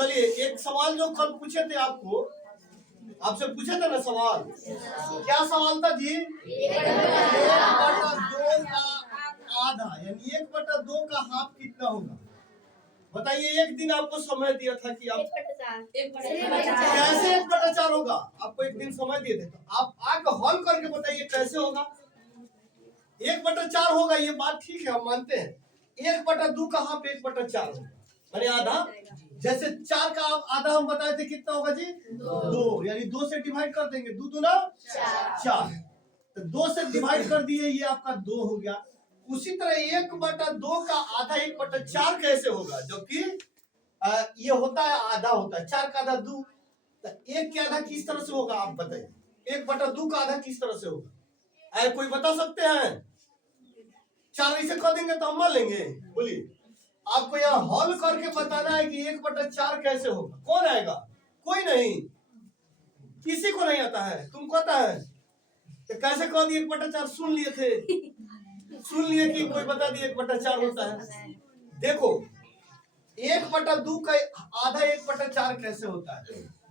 चलिए एक सवाल जो कल पूछे थे आपको, आपसे पूछे थे ना सवाल, क्या सवाल था जी? 1/2 का आधा यानी 1/2 का हाफ कितना होगा? बताइए। एक दिन आपको समय दिया था कि आप कैसे 1/4 होगा, आपको एक दिन समय दिए थे, तो आप आके हल करके बताइए कैसे होगा। 1/4 होगा, ये बात ठीक है, हम मानते हैं। 1/2 का हाफ 1/4 होगा, यानी आधा। जैसे 4 का आधा हम बताए थे कितना होगा जी? 2, यानी 2 से डिवाइड कर देंगे, 2 दूना 4, तो 2 से डिवाइड कर दिए, ये आपका 2 हो गया। उसी तरह 1/2 का आधा 1/4 कैसे होगा, जबकि ये होता है आधा होता है, 4 का आधा 2, तो 1 का आधा किस तरह से होगा आप बताइए। 1/2 का आधा किस तरह से होगा, कोई बता सकते हैं? 4 ऐसे कर देंगे तो हम मान लेंगे। बोलिए, आपको यहाँ हल करके बताना है कि 1/4 कैसे होगा। कौन आएगा? कोई नहीं, किसी को नहीं आता है। तुमको आता है तो कैसे कह दिए 1/4? सुन लिए थे, सुन लिए कि कोई बता दिए 1/4 होता है। देखो 1/2 का आधा 1/4 कैसे होता है?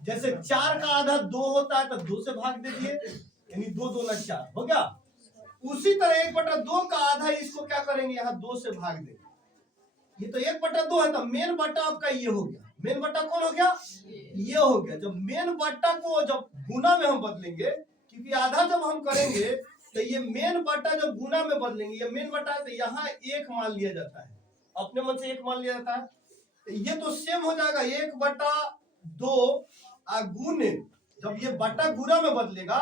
जैसे 4 का आधा 2 होता है तो 2 से भाग दे दिए, यानी 2 दूना 4 हो गया। उसी तरह 1/2 का आधा इसको क्या करेंगे, यहाँ 2 से भाग देंगे। ये तो 1/2 है, तो मेन बट्टा आपका ये हो गया। मेन बट्टा कौन हो गया? ये हो गया। जब मेन बट्टा को जब गुना में हम बदलेंगे, क्योंकि आधा जब हम करेंगे तो ये मेन बट्टा जब गुना में बदलेंगे, ये मेन बट्टा है तो यहाँ 1 मान लिया जाता है, अपने मन से 1 मान लिया जाता है। तो ये तो सेम हो जाएगा 1/2 गुने, जब ये बट्टा गुना में बदलेगा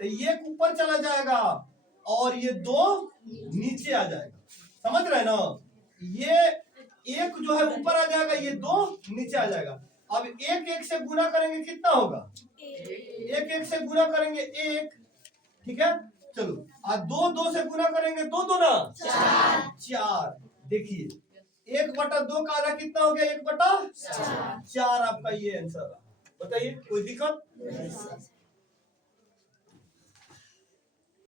तो ये ऊपर चला जाएगा और ये 2 नीचे आ जाएगा। समझ रहे हैं ना? ये 1 जो है ऊपर आ जाएगा, ये 2 नीचे आ जाएगा। अब 1 से गुना करेंगे कितना होगा? 1 से गुना करेंगे 1, ठीक है। चलो, और 2 से गुना करेंगे 2 दूना 4। देखिए 1/2 का आधा कितना हो गया? 1/4 आपका ये आंसर। बताइए, कोई दिक्कत?